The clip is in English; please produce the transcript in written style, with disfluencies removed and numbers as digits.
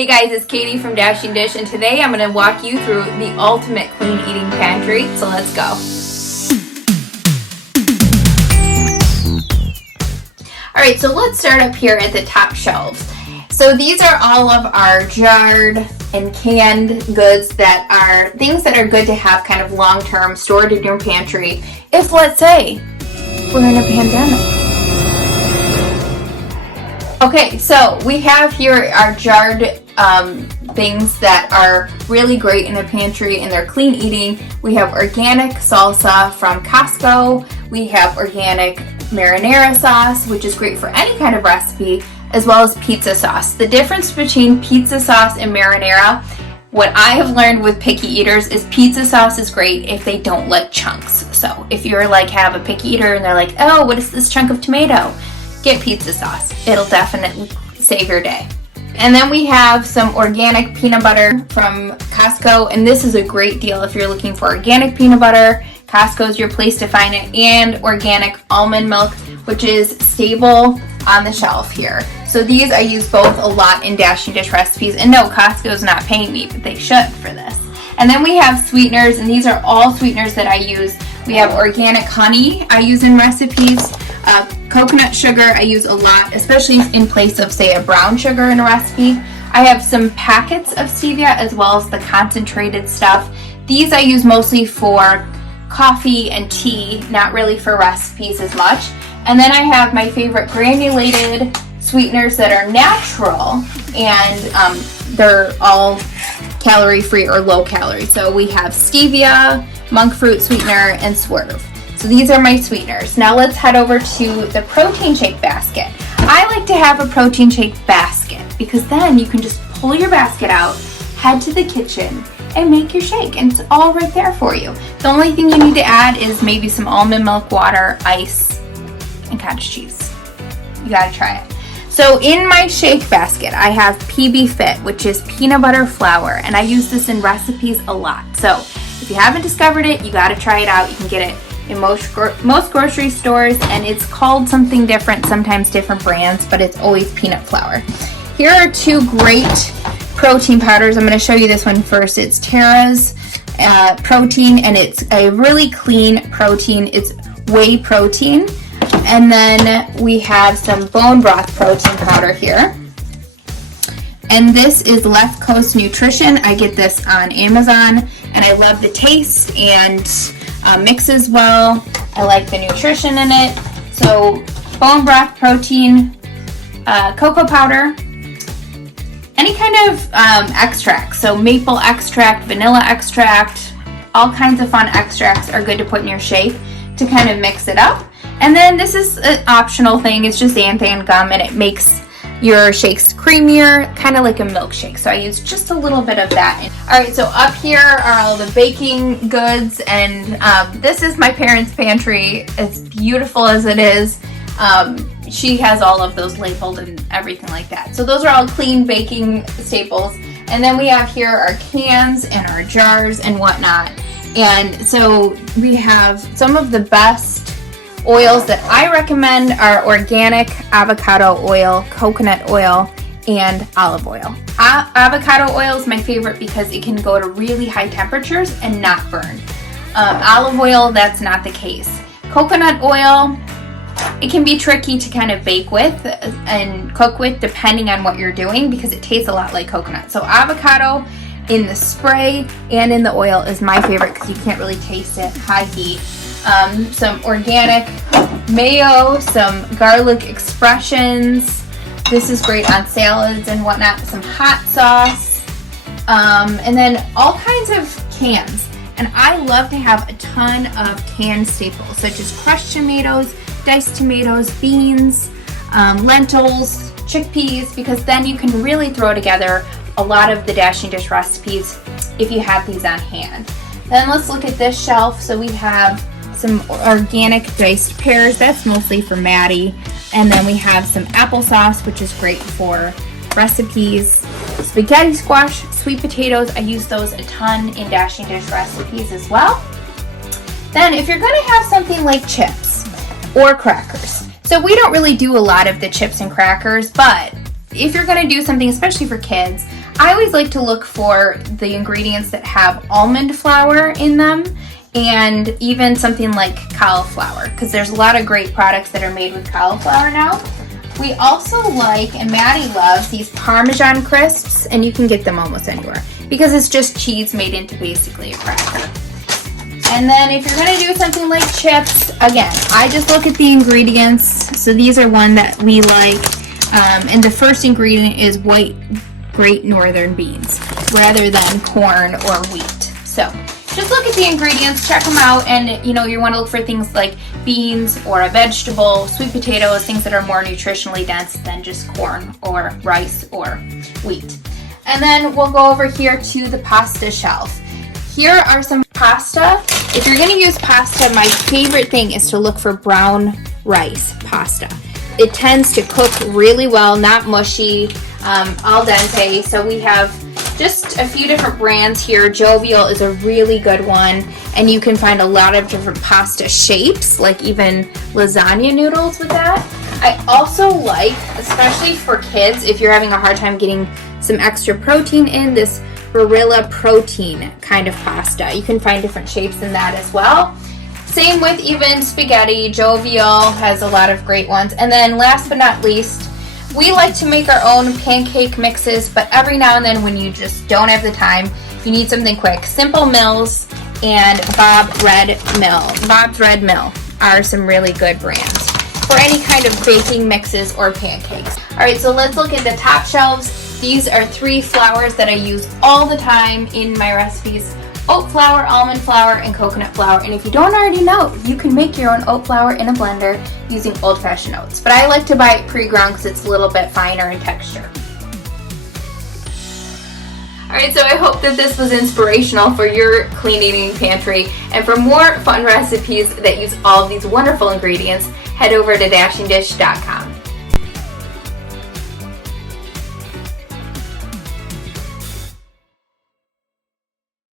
Hey guys, it's Katie from Dashing Dish, and today I'm going to walk you through the ultimate clean eating pantry, so let's go. Alright, so let's start up here at the top shelves. So these are all of our jarred and canned goods that are things that are good to have kind of long-term stored in your pantry if, let's say, we're in a pandemic. Okay, so we have here our jarred things that are really great in a pantry and they're clean eating. We have organic salsa from Costco. We have organic marinara sauce, which is great for any kind of recipe, as well as pizza sauce. The difference between pizza sauce and marinara, what I have learned with picky eaters is pizza sauce is great if they don't like chunks. So if you're like have a picky eater and they're like, oh, what is this chunk of tomato? Get pizza sauce. It'll definitely save your day. And then we have some organic peanut butter from Costco, and this is a great deal if you're looking for organic peanut butter. Costco is your place to find it, and organic almond milk, which is stable on the shelf here. So these I use both a lot in Dashing Dish recipes, and no, Costco is not paying me, but they should for this. And then we have sweeteners, and these are all sweeteners that I use. We have organic honey I use in recipes. Coconut sugar I use a lot, especially in place of, say, a brown sugar in a recipe. I have some packets of stevia as well as the concentrated stuff. These I use mostly for coffee and tea, not really for recipes as much. And then I have my favorite granulated sweeteners that are natural, and they're all calorie-free or low-calorie. So we have stevia, monk fruit sweetener, and Swerve. So these are my sweeteners. Now let's head over to the protein shake basket. I like to have a protein shake basket because then you can just pull your basket out, head to the kitchen, and make your shake, and it's all right there for you. The only thing you need to add is maybe some almond milk, water, ice, and cottage cheese. You gotta try it. So in my shake basket, I have PB Fit, which is peanut butter flour, and I use this in recipes a lot. So if you haven't discovered it, you gotta try it out. You can get it in most grocery stores, and it's called something different, sometimes different brands, but it's always peanut flour. Here are two great protein powders. I'm going to show you this one first. It's Terra's protein, and it's a really clean protein. It's whey protein. And then we have some bone broth protein powder here. And this is Left Coast Nutrition. I get this on Amazon, and I love the taste and mixes well. I like the nutrition in it. So bone broth protein, cocoa powder, any kind of extract. So maple extract, vanilla extract, all kinds of fun extracts are good to put in your shake to kind of mix it up. And then this is an optional thing. It's just xanthan gum, and it makes your shakes creamier, kind of like a milkshake. So I use just a little bit of that. All right, so up here are all the baking goods, and this is my parents' pantry. As beautiful as it is, she has all of those labeled and everything like that. So those are all clean baking staples. And then we have here our cans and our jars and whatnot. And so we have some of the best oils that I recommend are organic avocado oil, coconut oil, and olive oil. Avocado oil is my favorite because it can go to really high temperatures and not burn. Olive oil, that's not the case. Coconut oil, it can be tricky to kind of bake with and cook with depending on what you're doing because it tastes a lot like coconut. So avocado in the spray and in the oil is my favorite because you can't really taste it, high heat. Some organic mayo, some garlic expressions. This is great on salads and whatnot. Some hot sauce, and then all kinds of cans. And I love to have a ton of canned staples such as crushed tomatoes, diced tomatoes, beans, lentils, chickpeas, because then you can really throw together a lot of the Dashing Dish recipes if you have these on hand. Then let's look at this shelf. So we have some organic diced pears, that's mostly for Maddie. And then we have some applesauce, which is great for recipes. Spaghetti squash, sweet potatoes, I use those a ton in Dashing Dish recipes as well. Then if you're gonna have something like chips or crackers, so we don't really do a lot of the chips and crackers, but if you're gonna do something, especially for kids, I always like to look for the ingredients that have almond flour in them, and even something like cauliflower, because there's a lot of great products that are made with cauliflower now. We also like, and Maddie loves, these Parmesan crisps, and you can get them almost anywhere because it's just cheese made into basically a cracker. And then if you're gonna do something like chips, again, I just look at the ingredients. So these are one that we like, and the first ingredient is white Great Northern beans rather than corn or wheat. So just look at the ingredients, check them out, and you want to look for things like beans or a vegetable, sweet potatoes, things that are more nutritionally dense than just corn or rice or wheat. And then we'll go over here to the pasta shelf. Here are some pasta. If you're going to use pasta, my favorite thing is to look for brown rice pasta. It tends to cook really well, not mushy, al dente. So we have just a few different brands here. Jovial is a really good one, and you can find a lot of different pasta shapes, like even lasagna noodles with that. I also like, especially for kids, if you're having a hard time getting some extra protein in, this Barilla protein kind of pasta. You can find different shapes in that as well. Same with even spaghetti. Jovial has a lot of great ones. And then last but not least, we like to make our own pancake mixes, but every now and then when you just don't have the time, you need something quick. Simple Mills and Bob's Red Mill are some really good brands for any kind of baking mixes or pancakes. All right, so let's look at the top shelves. These are 3 flours that I use all the time in my recipes: oat flour, almond flour, and coconut flour. And if you don't already know, you can make your own oat flour in a blender using old-fashioned oats. But I like to buy it pre-ground because it's a little bit finer in texture. Alright, so I hope that this was inspirational for your clean eating pantry. And for more fun recipes that use all of these wonderful ingredients, head over to dashingdish.com.